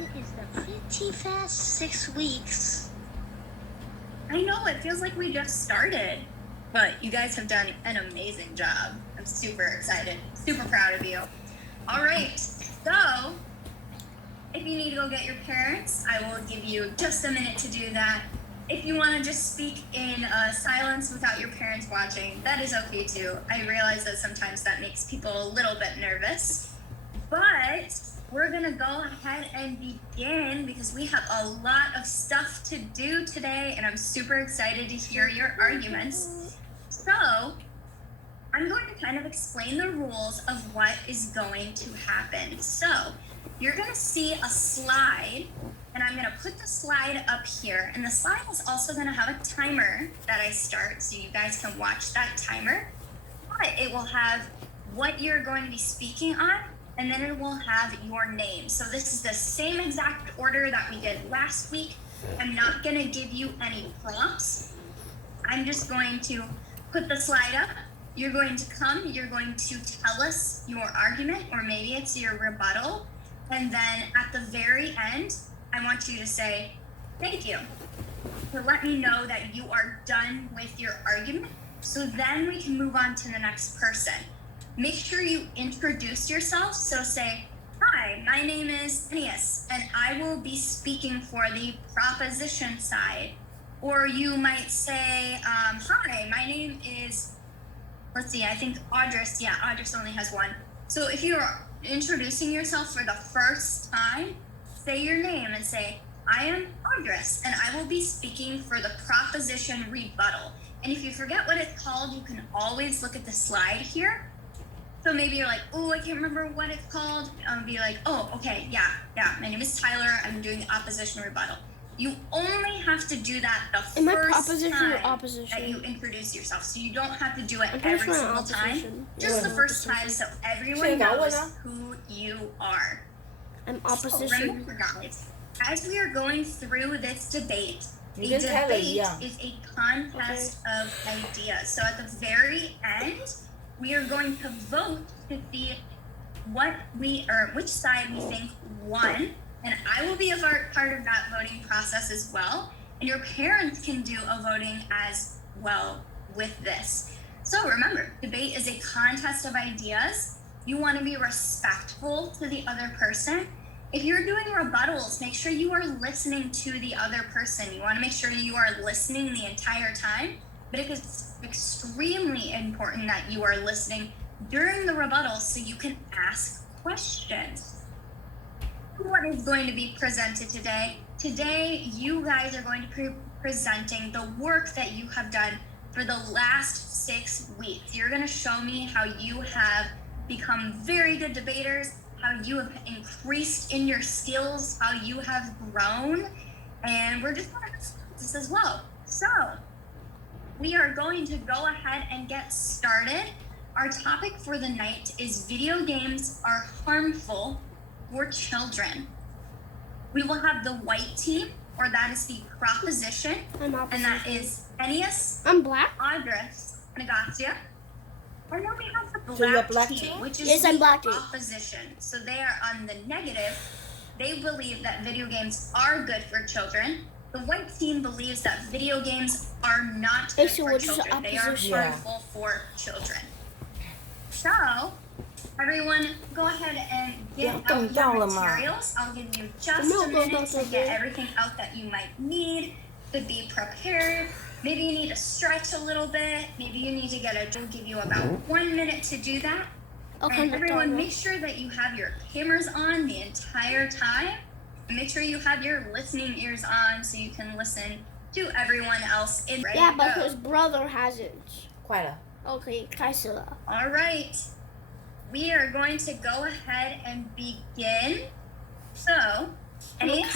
It is the pretty fast 6 weeks. I know, it feels like we just started, but you guys have done an amazing job. I'm super excited, super proud of you. All right, so if you need to go get your parents, I will give you just a minute to do that. If you want to just speak in silence without your parents watching, that is okay too. I realize that sometimes that makes people a little bit nervous, but we're gonna go ahead and begin because we have a lot of stuff to do today and I'm super excited to hear your arguments. So I'm going to kind of explain the rules of what is going to happen. So you're gonna see a slide and I'm gonna put the slide up here, and the slide is also gonna have a timer that I start so you guys can watch that timer, but it will have what you're going to be speaking on, and then it will have your name. So this is the same exact order that we did last week. I'm not gonna give you any prompts. I'm just going to put the slide up. You're going to come, you're going to tell us your argument, or maybe it's your rebuttal. And then at the very end, I want you to say, thank you, to let me know that you are done with your argument. So then we can move on to the next person. Make sure you introduce yourself. So say, hi, my name is Aeneas, and I will be speaking for the proposition side. Or you might say, hi, my name is, let's see, I think Audris. Yeah, Audris only has one. So if you're introducing yourself for the first time, say your name and say, I am Audris, and I will be speaking for the proposition rebuttal. And if you forget what it's called, you can always look at the slide here. So maybe you're like, oh, I can't remember what it's called. Be like, oh, okay, yeah, my name is Tyler. I'm doing the opposition rebuttal. You only have to do that the first time that you introduce yourself. So you don't have to do it every single time. Just the first time so everyone knows who you are. I'm opposition. Remember, guys, as we are going through this debate, a debate is a contest of ideas. So at the very end, we are going to vote to see which side we think won. And I will be a part of that voting process as well. And your parents can do a voting as well with this. So remember, debate is a contest of ideas. You want to be respectful to the other person. If you're doing rebuttals, make sure you are listening to the other person. You want to make sure you are listening the entire time. But it is extremely important that you are listening during the rebuttal so you can ask questions. What is going to be presented today? Today, you guys are going to be presenting the work that you have done for the last 6 weeks. You're going to show me how you have become very good debaters, how you have increased in your skills, how you have grown, and we're just going to discuss this as well. So, we are going to go ahead and get started. Our topic for the night is video games are harmful for children. We will have the white team, or that is the proposition, and that is Aeneas, I'm black. Audris, and Agatia. And then we have the black team, which is the opposition. So they are on the negative. They believe that video games are good for children. The white team believes that video games are not good for children. They are harmful for children. So, everyone, go ahead and get out your materials. I'll give you just a minute to get everything out that you might need to be prepared. Maybe you need to stretch a little bit. Maybe you need to I'll give you about 1 minute to do that. Okay, and everyone, make sure that you have your cameras on the entire time. And make sure you have your listening ears on so you can listen to everyone else. Yeah, but his brother hasn't. Quite. Okay, 开始了. All right. We are going to go ahead and begin. So, Aeneas,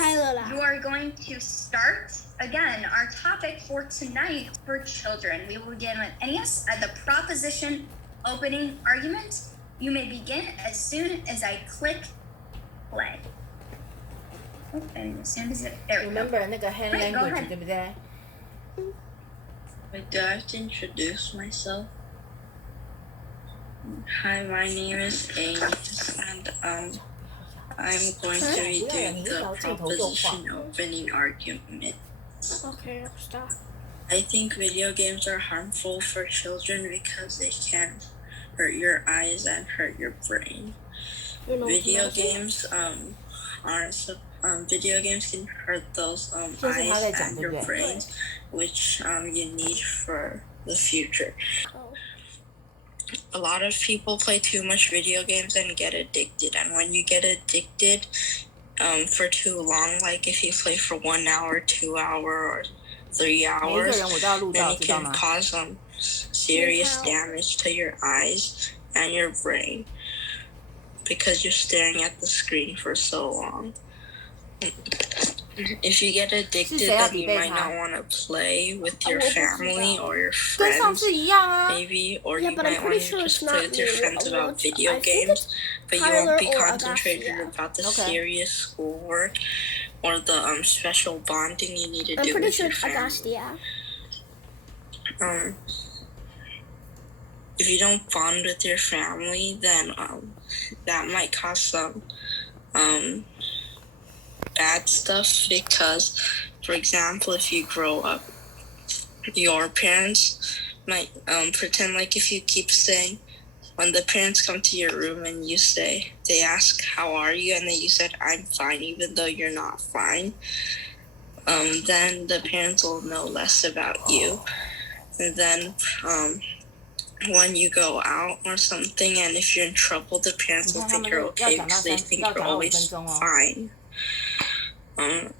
you are going to start. Again, our topic for tonight for children. We will begin with Aeneas at the proposition opening argument. You may begin as soon as I click play. And as soon as there we go. Remember, 那个 hand language, 对不对? Do I have to introduce myself? Hi, my name is Aeneas, and I'm going to be doing the proposition opening argument. Okay, stop. I think video games are harmful for children because they can hurt your eyes and hurt your brain. Video games video games can hurt those eyes and your brain, which you need for the future. A lot of people play too much video games and get addicted, and when you get addicted for too long, like if you play for 1 hour, 2 hours, or 3 hours, then it can cause serious damage to your eyes and your brain because you're staring at the screen for so long. If you get addicted, then you might not want to play with your family or your friends, maybe, or you might want to just play with your friends about video games, but you won't be concentrated about the serious schoolwork or the special bonding you need to do with your family. If you don't bond with your family, then that might cause some bad stuff because, for example, if you grow up, your parents might pretend like if you keep saying, when the parents come to your room and you say, they ask, how are you? And then you said, I'm fine, even though you're not fine, then the parents will know less about you. And then when you go out or something, and if you're in trouble, the parents will think you're okay because they think you're always fine. And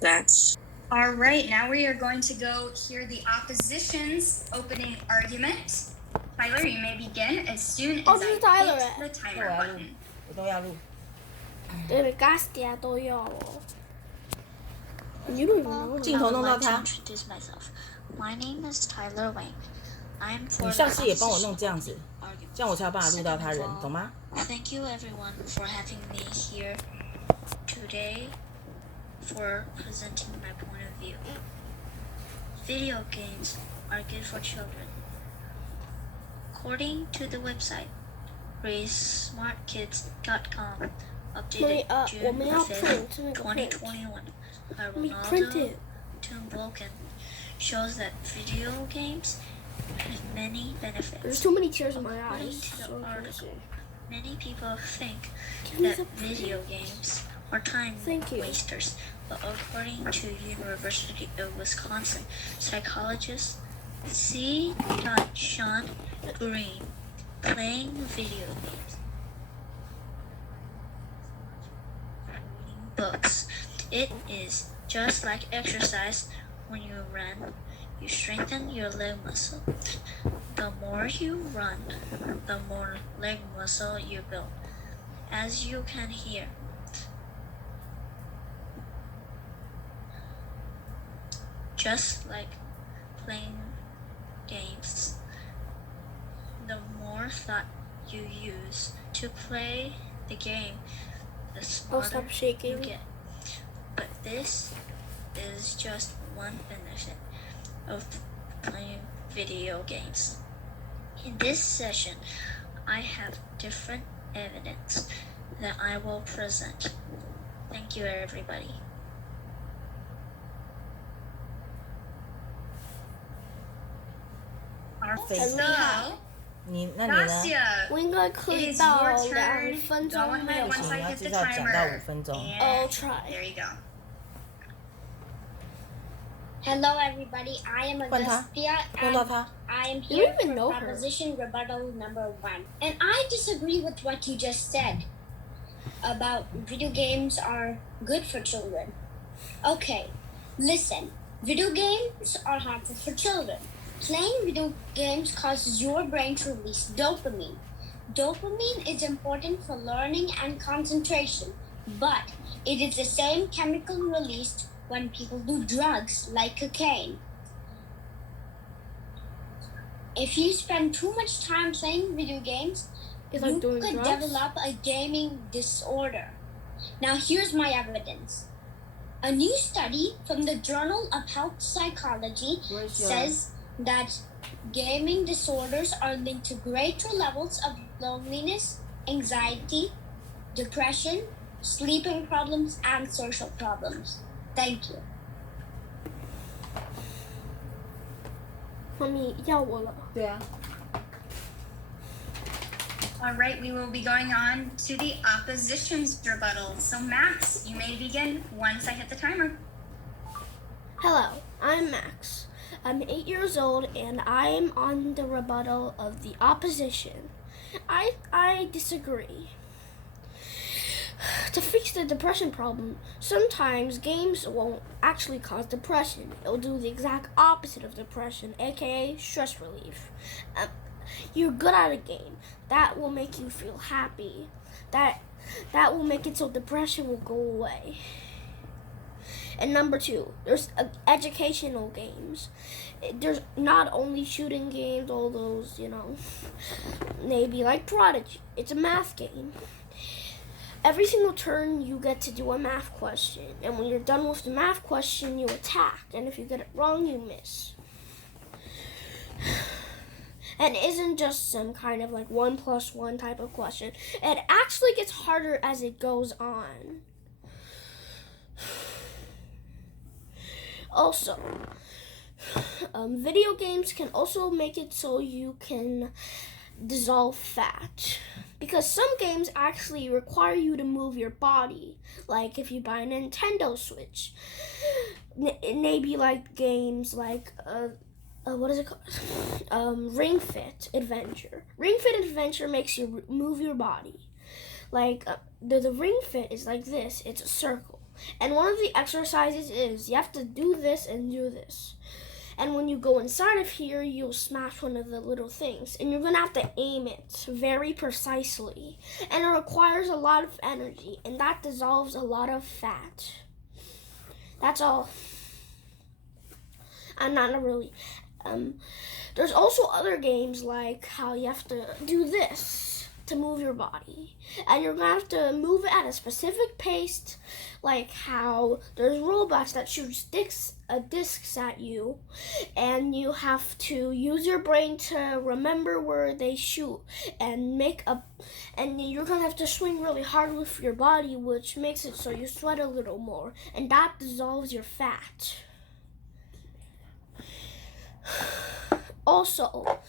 that's... All right, now we are going to go hear the opposition's opening argument. Tyler, you may begin as soon as I hit the timer button. 对 Gastia 都要哦。You don't even know. I would like to introduce myself. My name is Tyler Wang. I'm for 你 the 上次也帮我弄 opposition 这样子， argument. 这样我才有办法录到他人， Second of 懂 all, 吗？ Thank you everyone for having me here today for presenting my point of view. Video games are good for children. According to the website, RaceSmartKids.com, updated June 5th, 2021, by Ronaldo Vulcan, shows that video games have many benefits. There's too many tears in my According eyes. to the So article, crazy. many people think me that the video games are time Thank you. wasters, but according to University of Wisconsin psychologist C. Sean Green, playing video games, reading books, it is just like exercise. When you run, you strengthen your leg muscle. The more you run, the more leg muscle you build. As you can hear, just like playing games, the more thought you use to play the game, the smarter stop you shaking. get. But this is just one benefit of playing video games. In this session, I have different evidence that I will present. Thank you, everybody. 很厉害。 那你呢？ Gastia, 我应该可 it 以 is 到 your 2 turn. 分 Go 钟 ahead 没有 once 不行， I 你要 hit 至 the 少讲到 timer. 5分钟。 And I'll try. there you go. Hello, everybody. I am 换他， Augustia, 弄到他。 I am You here even for know her. proposition rebuttal number 1. And I disagree with what you just said about video games are good for children. Okay, listen. Video games are harmful for children. Playing video games causes your brain to release dopamine. Dopamine is important for learning and concentration, but it is the same chemical released when people do drugs like cocaine. If you spend too much time playing video games, It's you like doing could drugs. develop a gaming disorder. Now, here's my evidence. A new study from the Journal of Health Psychology Where's your- says that gaming disorders are linked to greater levels of loneliness, anxiety, depression, sleeping problems, and social problems. Thank you. 妈咪要我了。对啊。 All right, we will be going on to the opposition's rebuttal. So Max, you may begin once I hit the timer. Hello, I'm Max. I'm 8 years old and I am on the rebuttal of the opposition. I disagree. To fix the depression problem, sometimes games won't actually cause depression. It'll do the exact opposite of depression, aka stress relief. You're good at a game. That will make you feel happy. That will make it so depression will go away. And number 2, there's educational games. There's not only shooting games, all those, maybe like Prodigy. It's a math game. Every single turn you get to do a math question. And when you're done with the math question, you attack. And if you get it wrong, you miss. And it isn't just some kind of like 1 + 1 type of question. It actually gets harder as it goes on. Also, video games can also make it so you can dissolve fat. Because some games actually require you to move your body. Like if you buy a Nintendo Switch. Maybe like games like what is it called? Ring Fit Adventure. Ring Fit Adventure makes you move your body. Like the Ring Fit is like this. It's a circle. And one of the exercises is you have to do this and do this. And when you go inside of here, you'll smash one of the little things. And you're going to have to aim it very precisely. And it requires a lot of energy. And that dissolves a lot of fat. That's all. I'm not really... there's also other games like how you have to do this to move your body. And you're going to have to move it at a specific pace, like how there's robots that shoot discs at you, and you have to use your brain to remember where they shoot and and you're going to have to swing really hard with your body, which makes it so you sweat a little more, and that dissolves your fat. Also,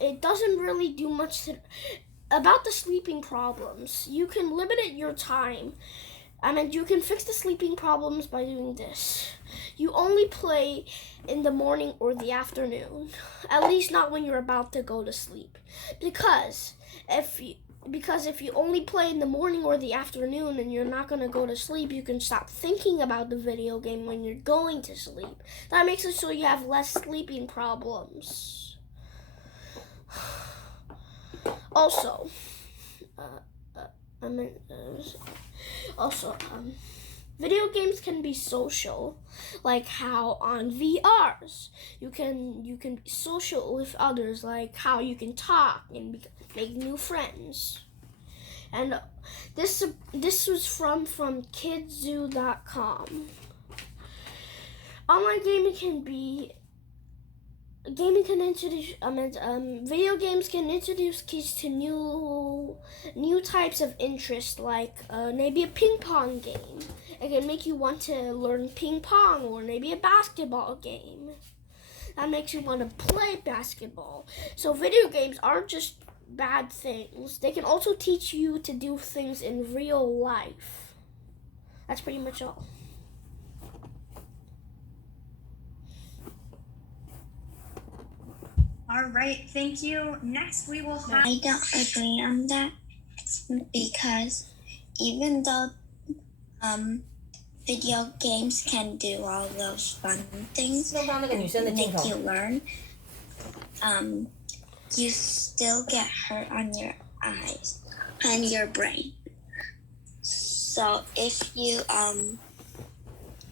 it doesn't really do much about the sleeping problems. You can limit your time. You can fix the sleeping problems by doing this. You only play in the morning or the afternoon. At least not when you're about to go to sleep. Because if you only play in the morning or the afternoon and you're not going to go to sleep, you can stop thinking about the video game when you're going to sleep. That makes it so you have less sleeping problems. Also, video games can be social, like how on VRs you can be social with others, like how you can talk and make new friends. And this was from kidszoo.com. Online video games can introduce kids to new types of interest, like maybe a ping pong game. It can make you want to learn ping pong, or maybe a basketball game. That makes you want to play basketball. So video games aren't just bad things. They can also teach you to do things in real life. That's pretty much all. All right, thank you. Next, we will have... I don't agree on that because even though video games can do all those fun things, 弄到那个女生的镜 make 头 you。learn, you still get hurt on your eyes and your brain. So if you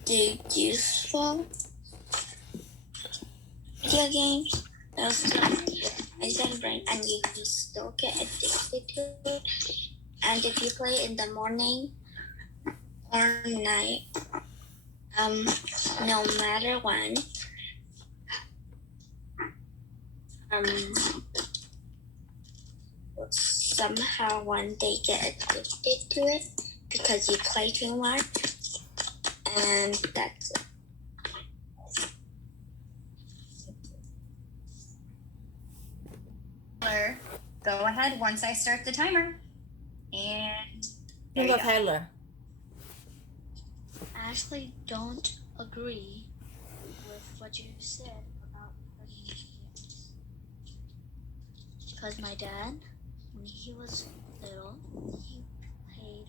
do useful video games, they'll still hurt your eyes and brain, and you can still get addicted to it. And if you play in the morning or night, no matter when, let's somehow one day get addicted to it because you play too much, and that's it. Go ahead once I start the timer. And 那 there you 个 go. Tyler， I actually don't agree with what you said about playing games. Because my dad, when he was little, he played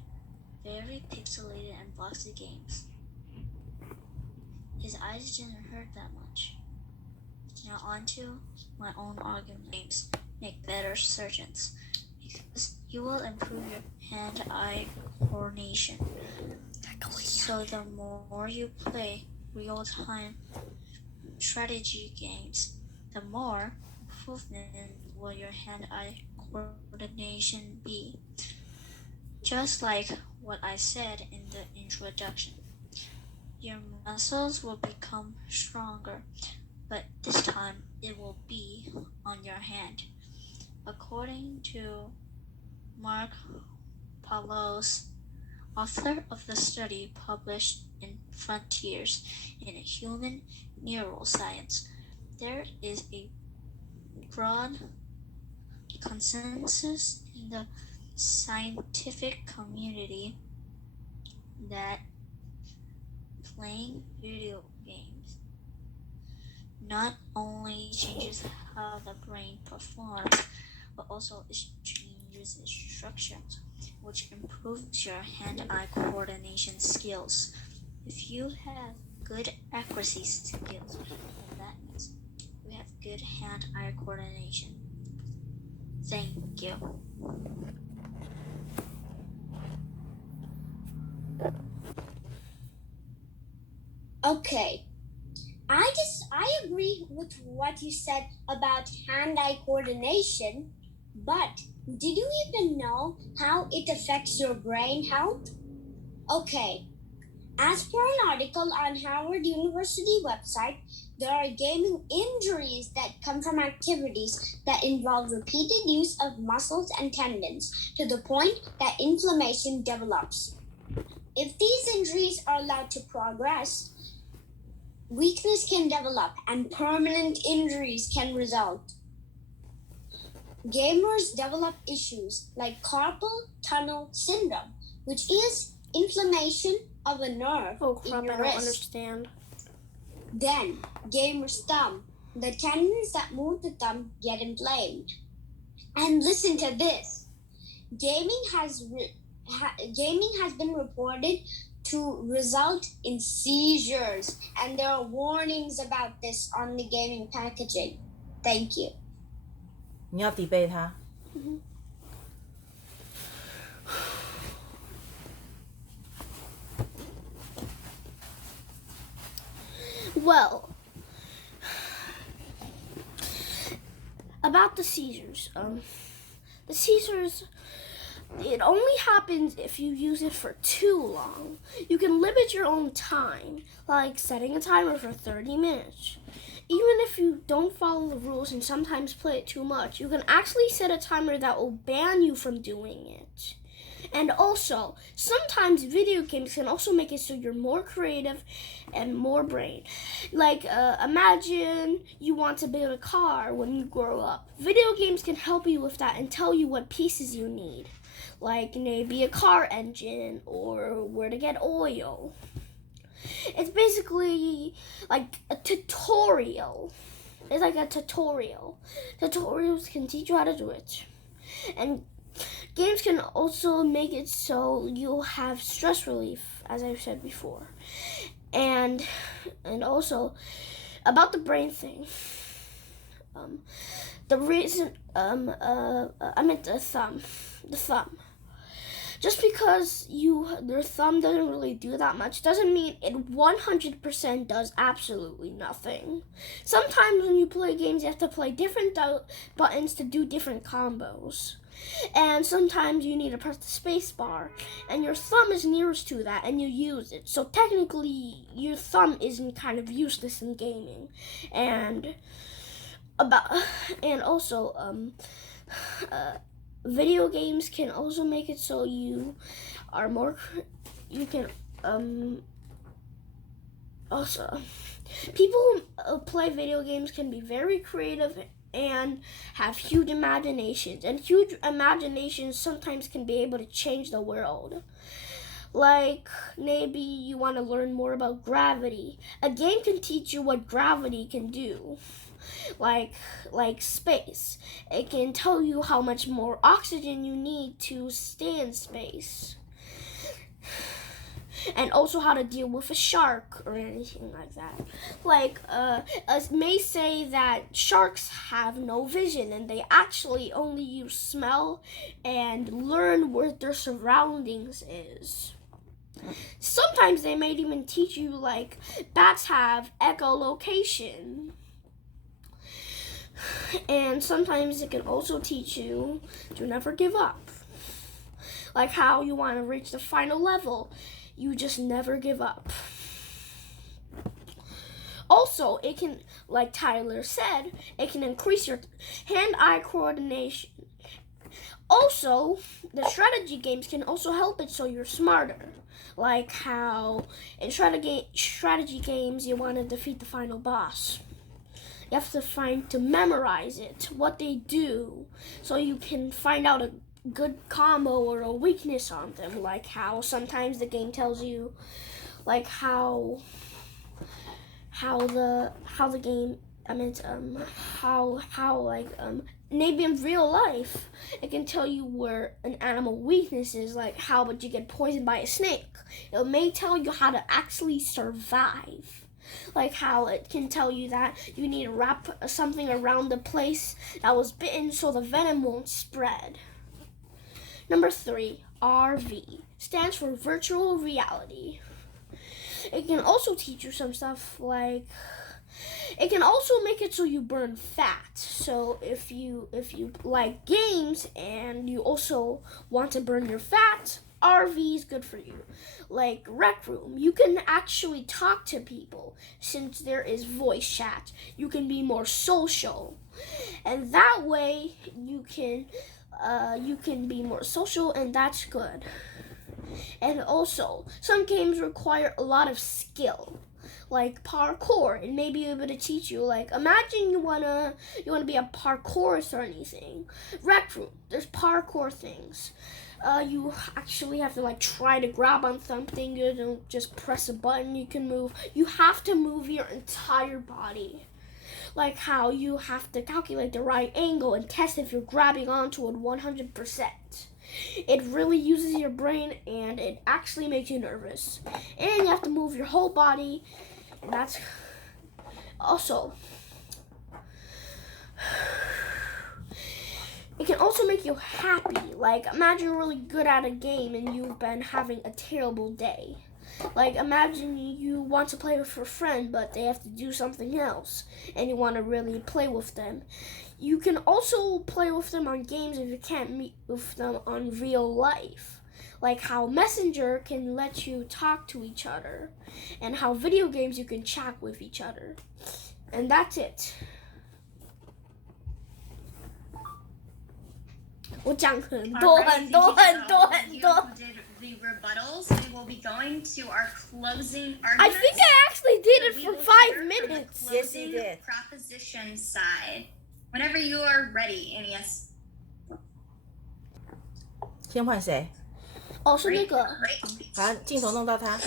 very pixelated and boxy games. His eyes didn't hurt that much. Now on to my own argument. Games make better surgeons because you will improve your hand-eye coordination. So the more you play real-time strategy games, the more improvement will your hand-eye coordination be. Just like what I said in the introduction, your muscles will become stronger, but this time it will be on your hand. According to Mark Paulos, author of the study published in Frontiers in Human Neuroscience, there is a broad consensus in the scientific community that playing video games not only changes how the brain performs, but also it changes its structures, which improves your hand-eye coordination skills. If you have good accuracy skills, then that means you have good hand-eye coordination. Thank you. Okay. I agree with what you said about hand-eye coordination, but did you even know how it affects your brain health? Okay. As per an article on Howard University website, there are gaming injuries that come from activities that involve repeated use of muscles and tendons to the point that inflammation develops. If these injuries are allowed to progress, weakness can develop and permanent injuries can result. Gamers develop issues like carpal tunnel syndrome, which is inflammation of a nerve Oh crap, in your I don't wrist. understand. Then, gamer's thumb. The tendons that move the thumb get inflamed. And listen to this. Gaming has been reported to result in seizures, and there are warnings about this on the gaming packaging. Thank you. 你要 debate 他。 Well, about the seizures. The seizures, it only happens if you use it for too long. You can limit your own time, like setting a timer for 30 minutes. Even if you don't follow the rules and sometimes play it too much, you can actually set a timer that will ban you from doing it. And also, sometimes video games can also make it so you're more creative and more brain. Like, imagine you want to build a car when you grow up. Video games can help you with that and tell you what pieces you need. Like maybe a car engine or where to get oil. It's basically like a tutorial. It's like a tutorial. Tutorials can teach you how to do it. And games can also make it so you'll have stress relief, as I've said before. And also about the brain thing. The reason I meant the thumb. The thumb. Just because your thumb doesn't really do that much doesn't mean it 100% does absolutely nothing. Sometimes when you play games, you have to play different buttons to do different combos. And sometimes you need to press the space bar, and your thumb is nearest to that, and you use it. So technically, your thumb isn't kind of useless in gaming. video games can also make it so you are more. You can also people who play video games can be very creative and have huge imaginations, and huge imaginations sometimes can be able to change the world. Like maybe you want to learn more about gravity. A game can teach you what gravity can do. Like space. It can tell you how much more oxygen you need to stay in space. And also how to deal with a shark or anything like that. Like, may say that sharks have no vision and they actually only use smell and learn what their surroundings is. Sometimes they may even teach you, like, bats have echolocation. And sometimes it can also teach you to never give up. Like how you want to reach the final level. You just never give up. Also, it can, like Tyler said, it can increase your hand-eye coordination. Also, the strategy games can also help it so you're smarter. Like how in strategy games you want to defeat the final boss. You have to memorize it, what they do, so you can find out a good combo or a weakness on them, like how sometimes the game tells you like how the game maybe in real life it can tell you where an animal weakness is, like how would you get poisoned by a snake. It may tell you how to actually survive. Like how it can tell you that you need to wrap something around the place that was bitten so the venom won't spread. Number 3, RV, stands for virtual reality. It can also teach you some stuff like, it can also make it so you burn fat. So if you like games and you also want to burn your fat, RV is good for you. Like Rec Room, you can actually talk to people since there is voice chat. You can be more social, and that way you can be more social, and that's good. And also, some games require a lot of skill, like parkour. It may be able to teach you, like, imagine you wanna be a parkourist or anything. Rec Room, there's parkour things. You actually have to like try to grab on something. You don't just press a button. You can move. You have to move your entire body. Like how you have to calculate the right angle and test if you're grabbing onto it 100%. It really uses your brain and it actually makes you nervous. And you have to move your whole body. And that's also, it can also make you happy. Like imagine you're really good at a game and you've been having a terrible day. Like imagine you want to play with your friend but they have to do something else and you want to really play with them. You can also play with them on games if you can't meet with them on real life. Like how Messenger can let you talk to each other, and how video games you can chat with each other. And that's it. 我讲很多 Alright, 很多 thank you 很 to 多 all of 很 you 多。 who did the rebuttals. We will be going to our closing arguments. I think I actually did it We for will 5 start from the minutes. Yes, you closing did. proposition side. Whenever you are ready, Aeneas. 先换谁？哦，是那个 Great. 把镜头弄到他，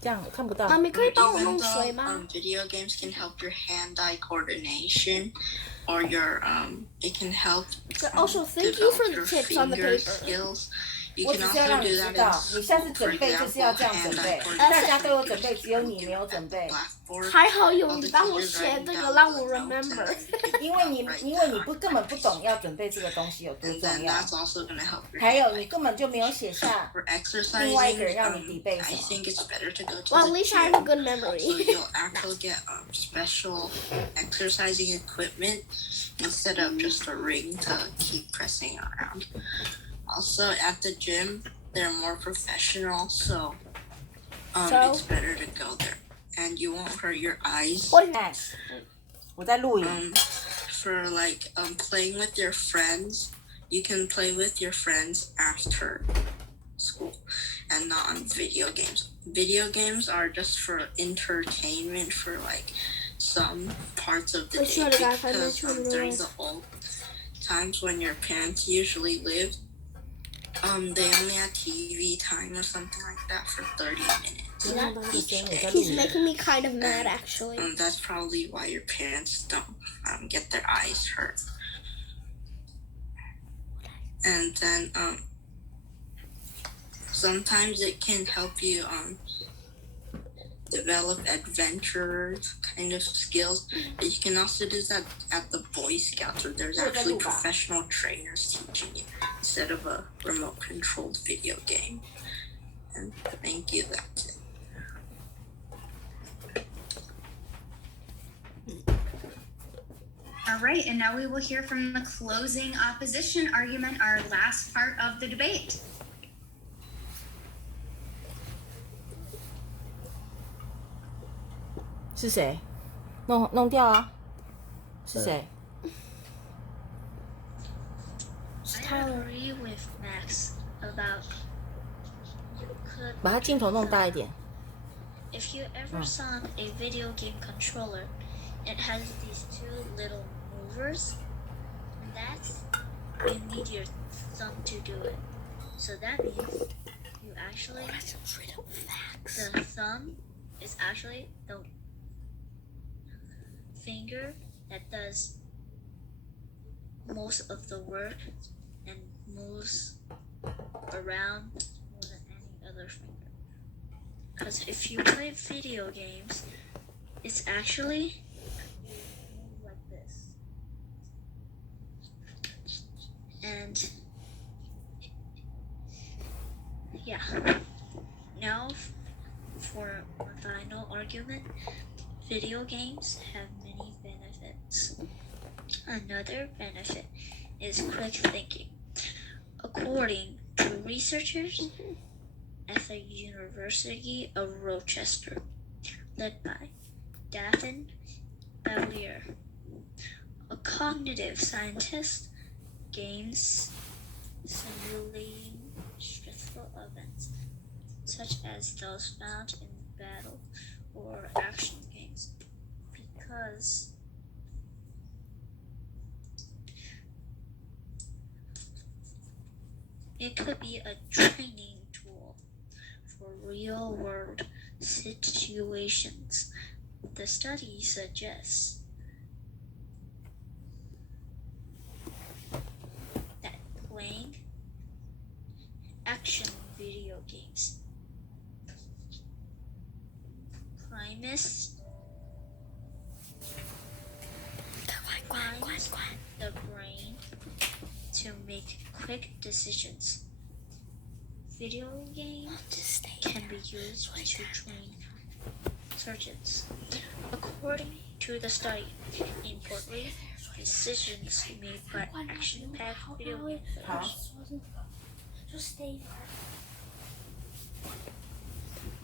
这样看不到。妈咪可以帮我 Even 弄 though 水吗？ video games can help your hand-eye coordination, or your it can help Also, thank you develop for the your tips on the finger paper. skills. You 我 can 只是要 also 让你 do 知 that 道， in 你下次 for 准备就是要 example, 这样准备 hand-eye，大家都有 coordination. 准备，只有你没有准备。 Blackboard. 还好有 All 你 the 帮我 teachers 写 writing 这 down 个让 the 我 notes, and remember。 then you can 因为你 write 因为你 down 不根本不懂要准备这个东西有多 and 重 then 要， that's also going to help your 还有 hand-eye 你根本就没有写下 For 另外一个 exercising, 人让你抵背 I 什么。 think it's better to go to Well, at the least I have a gym. good memory. So you'll actually get special exercising equipment instead of just a ring to keep pressing around. Also, at the gym, they're more professional, so it's better to go there. And you won't hurt your eyes. What? 哎，我在录影。 For for like playing with your friends. You can play with your friends after school and not on video games. Video games are just for entertainment for like some parts of the day, because during the old times when your parents usually lived, they only had TV time or something like that for 30 minutes each day. He's making me kind of mad, actually. That's probably why your parents don't get their eyes hurt. And then sometimes it can help you develop adventure kind of skills. But you can also do that at the Boy Scouts, where there's actually professional trainers teaching you instead of a remote controlled video game. And thank you, that's it. All right, and now we will hear from the closing opposition argument, our last part of the debate.是谁？弄掉啊！是谁？ I agree with Max about you could 把它镜头弄大一点。 if you ever saw a video game controller, it has these two little movers, and that's you need your thumb to do it. So that means you actually the thumb is actually the finger that does most of the work and moves around more than any other finger. Because if you play video games, it's actually like this. And yeah. Now for our final argument, video games have many benefits. Another benefit is quick thinking. According to researchers at the University of Rochester, led by Daphne Bavelier, a cognitive scientist, games simulating stressful events, such as those found in battle or action games, because it could be a training tool for real-world situations. The study suggests that playing action video games primes the brain to make quick decisions. Video games can be used to train surgeons. According to the study, importantly, decisions made by action-packed video game players Just stay there.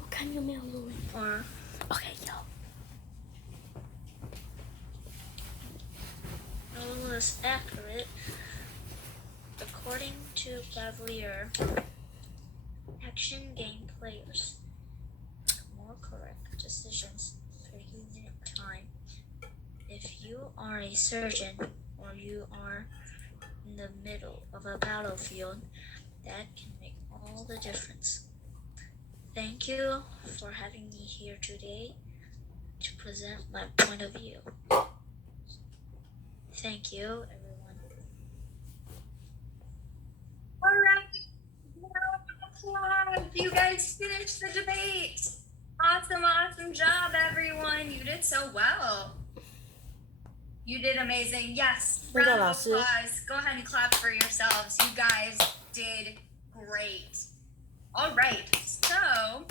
我看有没有录音。 are Okay, yo. no less accurate. According to Bavelier, action game players make more correct decisions per unit time. If you are a surgeon or you are in the middle of a battlefield, that can make all the difference. Thank you for having me here today to present my point of view. Thank you, everyone. All right, you guys finished the debate. Awesome job, everyone. You did so well. You did amazing. Yes, round of applause. Go ahead and clap for yourselves. You guys did great. All right, so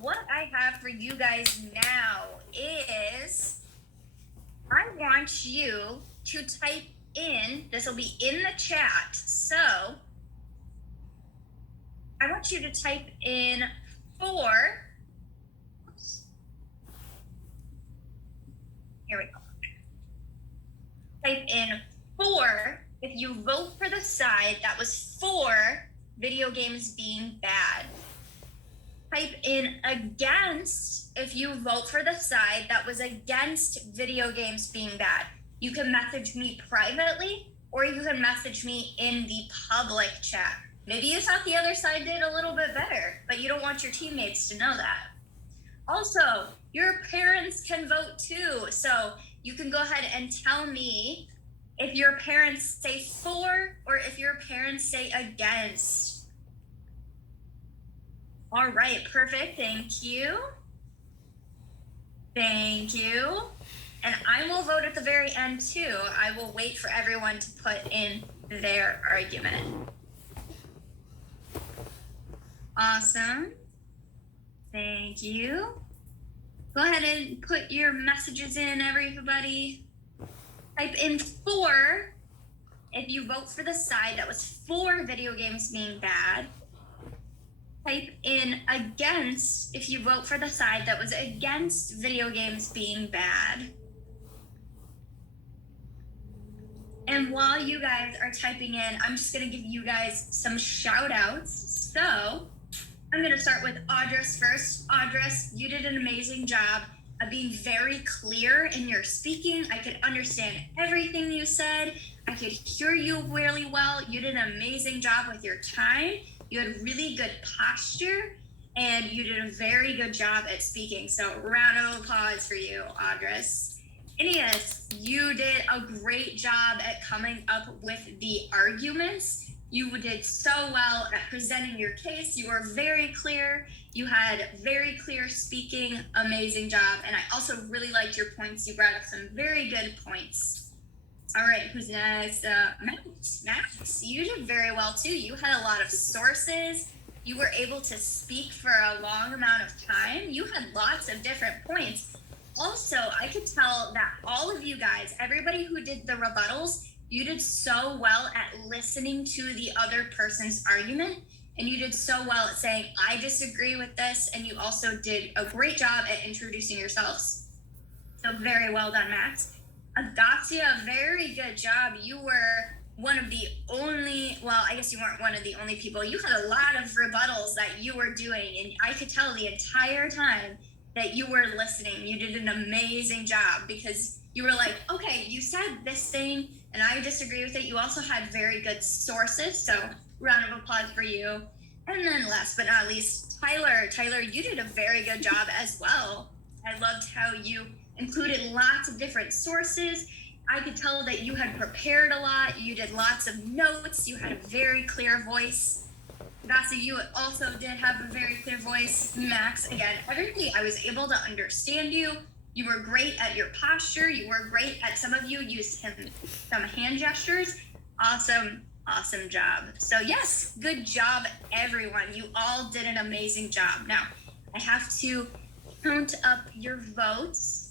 what I have for you guys now is I want you to type in, this will be in the chat, so I want you to type in 4. Here we go. Type in for if you vote for the side that was for video games being bad. Type in against if you vote for the side that was against video games being bad. You can message me privately or you can message me in the public chat. Maybe you thought the other side did a little bit better, but you don't want your teammates to know that. Also, your parents can vote too. So you can go ahead and tell me if your parents say for or if your parents say against. All right, perfect. Thank you. Thank you. And I will vote at the very end too. I will wait for everyone to put in their argument. Awesome. Thank you. Go ahead and put your messages in, everybody. Type in for if you vote for the side that was for video games being bad. Type in against if you vote for the side that was against video games being bad. And while you guys are typing in, I'm just going to give you guys some shout outs. So I'm going to start with Audris first. Audris, you did an amazing job of being very clear in your speaking. I could understand everything you said. I could hear you really well. You did an amazing job with your time. You had really good posture, and you did a very good job at speaking. So round of applause for you, Audris. Aeneas, you did a great job at coming up with the arguments. You did so well at presenting your case. You were very clear. You had very clear speaking. Amazing job. And I also really liked your points. You brought up some very good points. All right, who's next? Max. Max, you did very well too. You had a lot of sources. You were able to speak for a long amount of time. You had lots of different points. Also, I could tell that all of you guys, everybody who did the rebuttals, you did so well at listening to the other person's argument, and you did so well at saying, I disagree with this, and you also did a great job at introducing yourselves. So very well done, Max. Agatia, very good job. You were one of the only, well, I guess you weren't one of the only people. You had a lot of rebuttals that you were doing, and I could tell the entire time that you were listening. You did an amazing job because you were like, okay, you said this thing and I disagree with it. You also had very good sources. So round of applause for you. And then last but not least, Tyler. Tyler, you did a very good job as well. I loved how you included lots of different sources. I could tell that you had prepared a lot. You did lots of notes. You had a very clear voice. Vassie, you also did have a very clear voice. Max, again, everybody, I was able to understand you. You were great at your posture. You were great at, some of you used some hand gestures. Awesome, awesome job. So yes, good job, everyone. You all did an amazing job. Now, I have to count up your votes.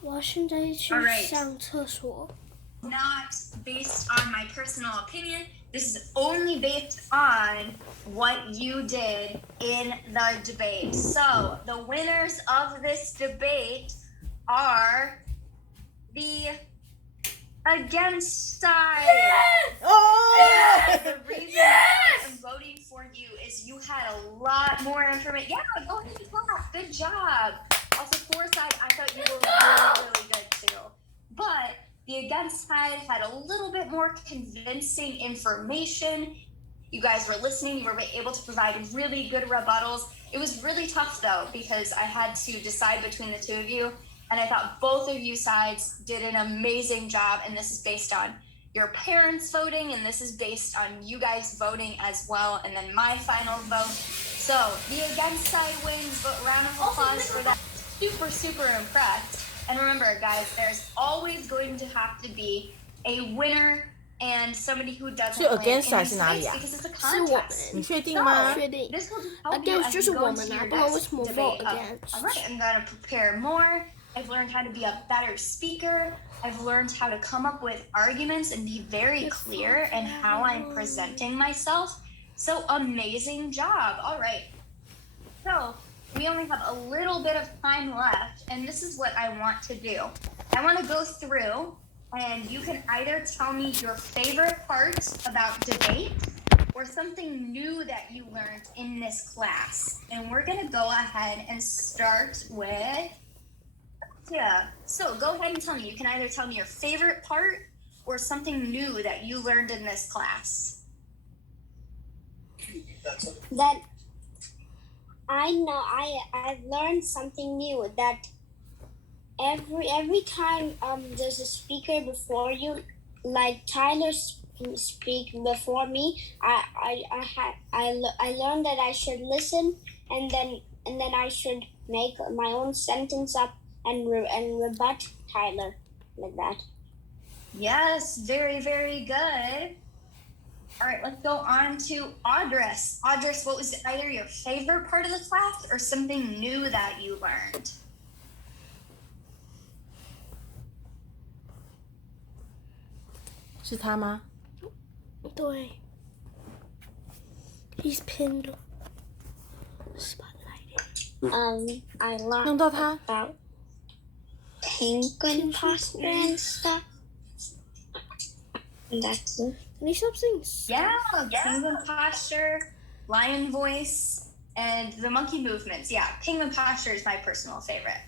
我现在去上厕所。 Not based on my personal opinion. This is only based on what you did in the debate. So the winners of this debate are the against side. Yes! Oh! And the reason why I'm voting for you is you had a lot more information. Yeah, go ahead and clap. Good job. Also, for side, I thought you were really, really good too. But the against side had a little bit more convincing information. You guys were listening. You were able to provide really good rebuttals. It was really tough, though, because I had to decide between the two of you. And I thought both of you sides did an amazing job. And this is based on your parents voting. And this is based on you guys voting as well. And then my final vote. So the against side wins, but round of applause for that. Super, super impressed. And remember, guys, there's always going to have to be a winner and somebody who doesn't win in this race because it's a contest. 你确定吗？ 确定。 This will just help you Against as 就是 you 我 go 们 into 啊， your 不然为什 next 么 debate. vote against？ All right, I'm gonna prepare more. I've learned how to be a better speaker. I've learned how to come up with arguments and be very clear in how I'm presenting myself. So amazing job. All right. So we only have a little bit of time left, and this is what I want to do. I want to go through And you can either tell me your favorite part about debate or something new that you learned in this class. And we're going to go ahead and start with, yeah. So go ahead and tell me. You can either tell me your favorite part or something new that you learned in this class. That I know I've learned something new, that every time there's a speaker before you, like Tyler speak before me, I learned that I should listen, and then I should make my own sentence up and rebut Tyler, like that. Yes, very, very good. All right, let's go on to Audris. Audris, what was either your favorite part of the class or something new that you learned?是他吗？对 He's pinned. Spotlighted. I learned 弄到他。 about penguin posture and stuff. And that's it. Can you stop saying Yeah, penguin posture, lion voice, and the monkey movements. Yeah, penguin posture is my personal favorite.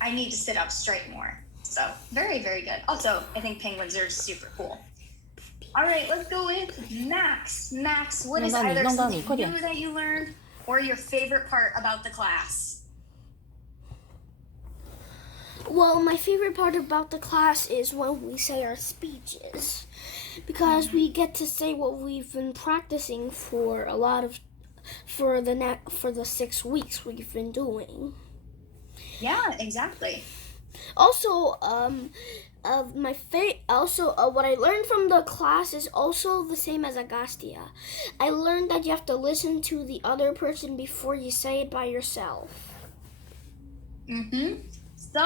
I need to sit up straight more. So very, very good. Also, I think penguins are super cool. All right, let's go with Max. Max, what is either something new that you learned or your favorite part about the class? Well, my favorite part about the class is when we say our speeches, because we get to say what we've been practicing for the 6 weeks we've been doing. Yeah, exactly. Also, what I learned from the class is also the same as Agastya. I learned that you have to listen to the other person before you say it by yourself. Mm-hmm. So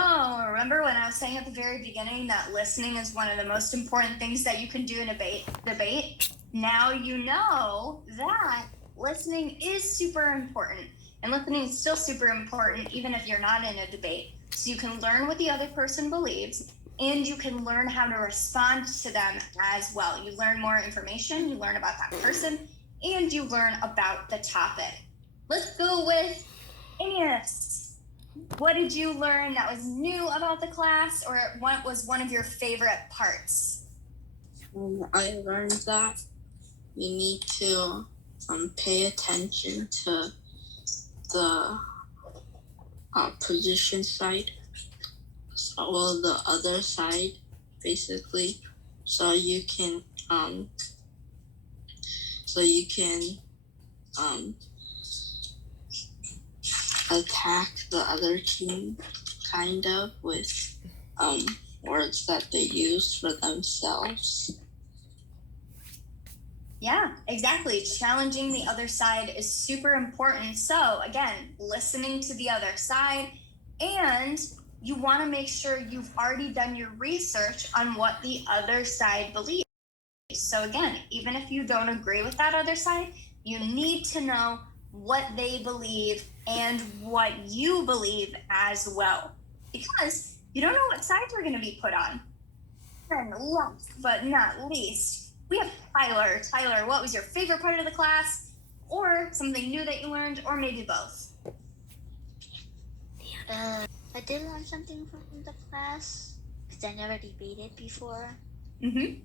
remember when I was saying at the very beginning that listening is one of the most important things that you can do in a debate? Now you know that listening is super important, and listening is still super important even if you're not in a debate. So you can learn what the other person believes, and you can learn how to respond to them as well. You learn more information, you learn about that person, and you learn about the topic. Let's go with Aeneas. What did you learn that was new about the class, or what was one of your favorite parts? I learned that you need to pay attention to the position side, well, the other side, basically, so you can attack the other team, kind of, with words that they use for themselves. Yeah, exactly. Challenging the other side is super important. So again, listening to the other side, and you want to make sure you've already done your research on what the other side believes. So again, even if you don't agree with that other side, you need to know what they believe and what you believe as well, because you don't know what sides we're going to be put on. And last but not least, we have Tyler. Tyler, what was your favorite part of the class, or something new that you learned, or maybe both? I did learn something from the class because I never debated before. Mm-hmm.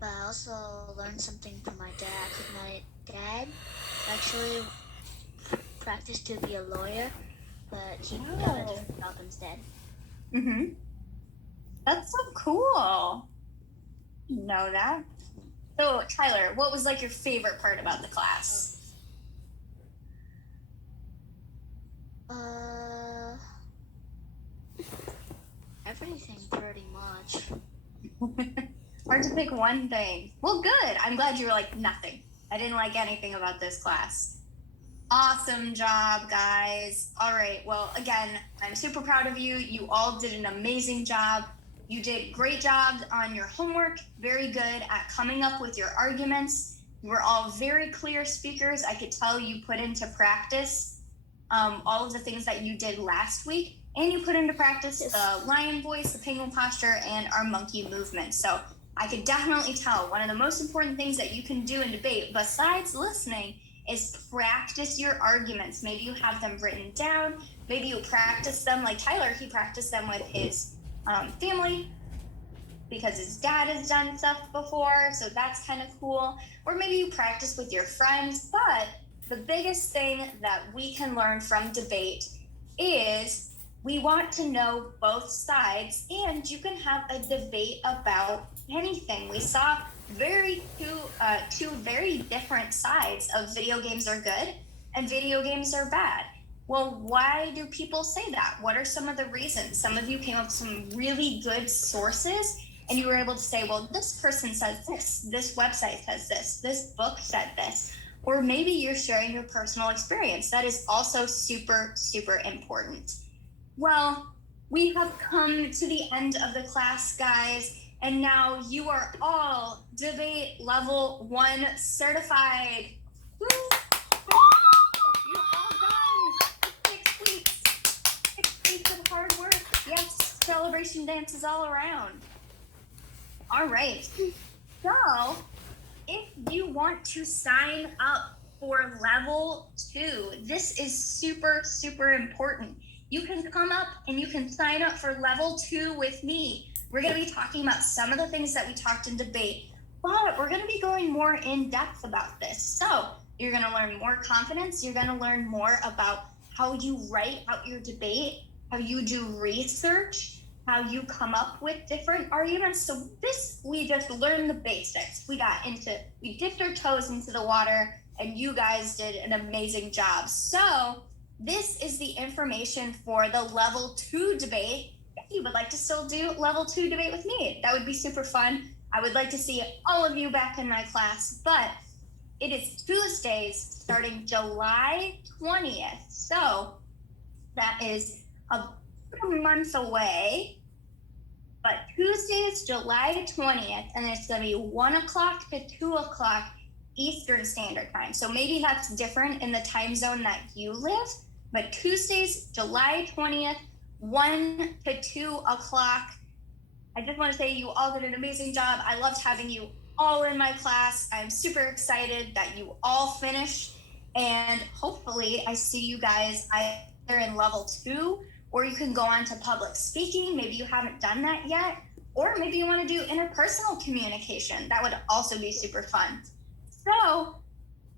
But I also learned something from my dad, because my dad actually practiced to be a lawyer, but he got a different job instead. Mm-hmm. That's so cool. Know that. So Tyler, what was like your favorite part about the class? Everything pretty much. Hard to pick one thing. Well, good. I'm glad you were like nothing. I didn't like anything about this class. Awesome job, guys. All right. Well, again, I'm super proud of you. You all did an amazing job. You did great job on your homework. Very good at coming up with your arguments. You were all very clear speakers. I could tell you put into practice all of the things that you did last week. and you put into practice the lion voice, the penguin posture, and our monkey movement. So I could definitely tell one of the most important things that you can do in debate, besides listening, is practice your arguments. Maybe you have them written down. Maybe you practice them like Tyler. He practiced them with his family because his dad has done stuff before. So that's kind of cool. Or maybe you practice with your friends. But the biggest thing that we can learn from debate is we want to know both sides, and you can have a debate about anything. We saw two very different sides of video games are good and video games are bad. Well, why do people say that? What are some of the reasons? Some of you came up with some really good sources, and you were able to say, well, this person says this website says this book said this, or maybe you're sharing your personal experience. That is also super, super important. Well, we have come to the end of the class, guys, and now you are all debate level 1 certified. Woo! You're all done. 6 weeks. 6 weeks of hard work. Yes, celebration dances all around. All right. So, if you want to sign up for level 2, this is super, super important. You can come up and you can sign up for level 2 with me. We're going to be talking about some of the things that we talked in debate, but we're going to be going more in depth about this. So you're going to learn more confidence. You're going to learn more about how you write out your debate, how you do research, how you come up with different arguments. So this, we just learned the basics. We dipped our toes into the water, and you guys did an amazing job. So this is the information for the level 2 debate. If you would like to still do level 2 debate with me, that would be super fun. I would like to see all of you back in my class, but it is Tuesdays starting July 20th. So that is a month away, but Tuesday is July 20th, and it's going to be 1 o'clock to 2 o'clock Eastern Standard Time. So maybe that's different in the time zone that you live, but Tuesdays, July 20th, 1 to 2 o'clock. I just want to say you all did an amazing job. I loved having you all in my class. I'm super excited that you all finished, and hopefully I see you guys either in level 2, or you can go on to public speaking. Maybe you haven't done that yet, or maybe you want to do interpersonal communication. That would also be super fun. So,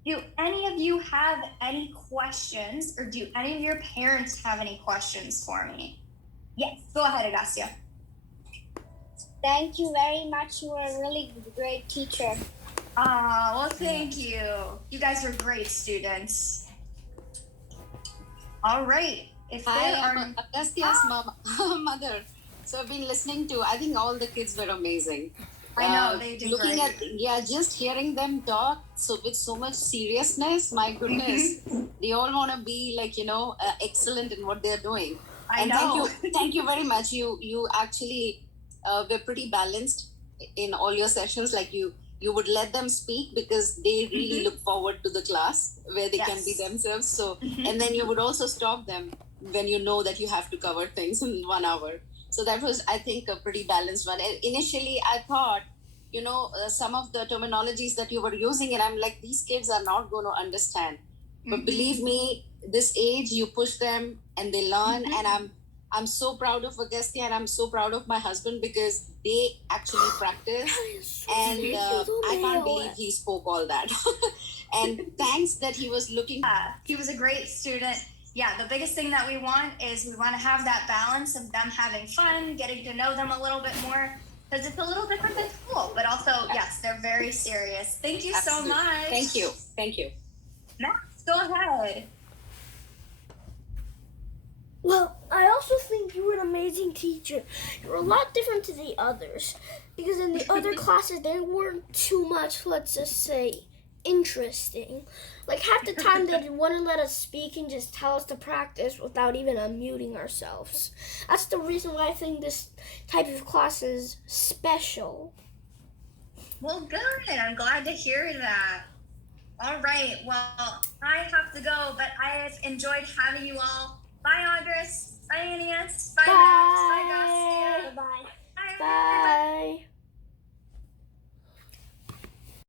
do any of you have any questions, or do any of your parents have any questions for me? Yes, go ahead, Agassia. Thank you very much. You were a really great teacher. Well, thank you. You guys are great students. All right. If Hi, there are I'm Agastia's mother. So I've been listening to, I think all the kids were amazing. I know, they did looking great. at, just hearing them talk with so much seriousness, my goodness, they all want to be excellent in what they're doing. I know. Thank you very much. You actually were pretty balanced in all your sessions. Like you would let them speak because they really look forward to the class where they can be themselves. So, and then you would also stop them when you know that you have to cover things in 1 hour. So that was, I think, a pretty balanced one. And initially, I thought, some of the terminologies that you were using, and I'm like, these kids are not going to understand. But believe me, this age, you push them and they learn. And I'm so proud of Agustia, and I'm so proud of my husband because they actually practice. And I can't believe he spoke all that. And thanks that he was looking. He was a great student. Yeah, the biggest thing that we want is we want to have that balance of them having fun, getting to know them a little bit more, because it's a little different than school. But also, yes, they're very serious. Thank you so much. Thank you. Thank you. Max, go ahead. Well, I also think you were an amazing teacher. You're a lot different to the others, because in the other classes, they weren't too much, let's just say, interesting. Like half the time they wouldn't let us speak and just tell us to practice without even unmuting ourselves. That's the reason why I think this type of class is special. Well, good. I'm glad to hear that. All right. Well, I have to go, but I have enjoyed having you all. Bye, Audris. Bye, Aeneas. Bye, Max. Bye, Gus. Bye. Bye bye. Bye, everybody. Bye.